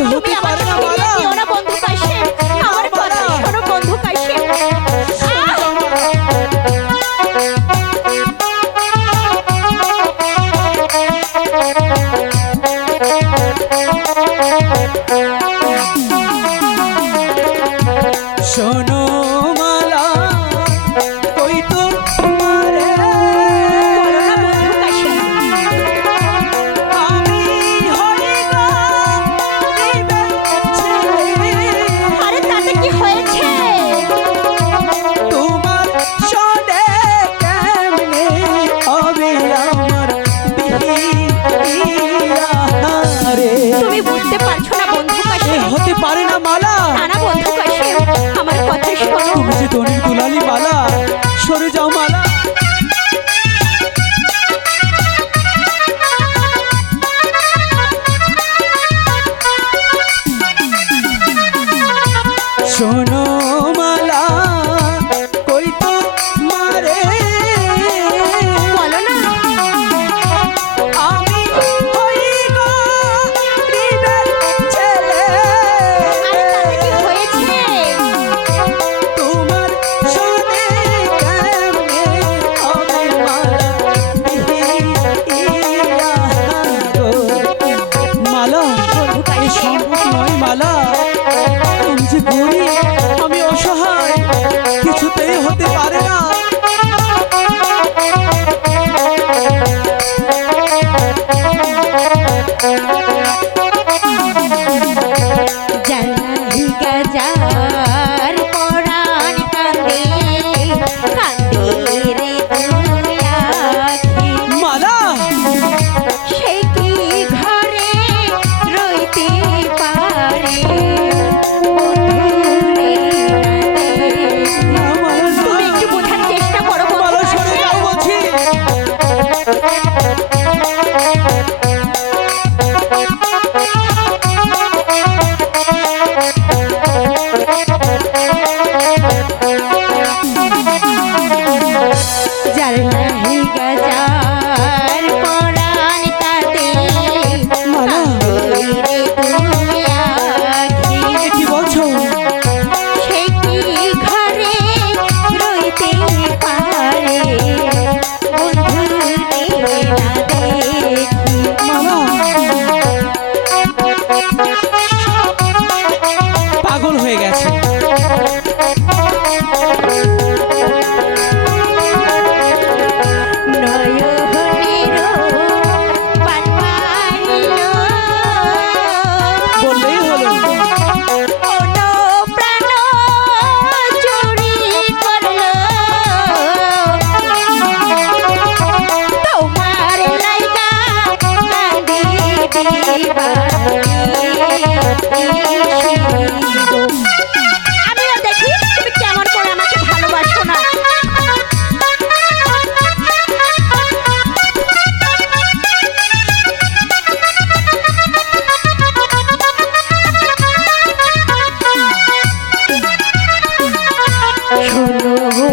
Oh, look at বুঝতে পারছ না বন্ধু কাশি হতে পারে না মালা। না বন্ধু কাশি আমার কথা শোনো। তুমি যে তনির দুলালি মালা। সরে যাও মালা। শোনো হতে পারে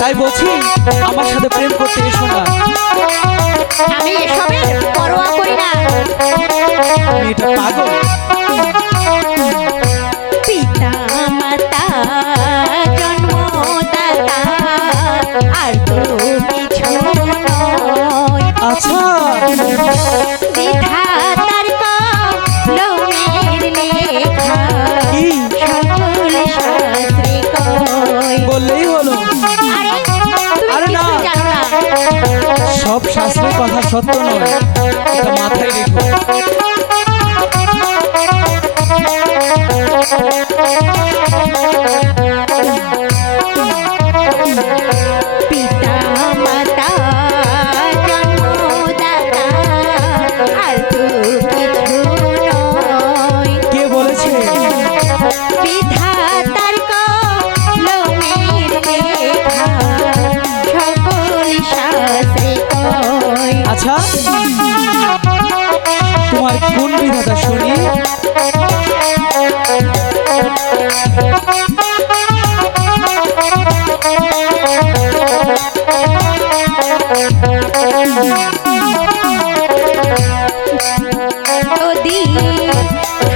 তাই বলছি আমার সাথে প্রেম করতে এসো না। আমি এসবের পরোয়া করি না। এটা পাগল? সব শাস্ত্রের কথা সত্য নয় মাথায় রেখো Thank you. Música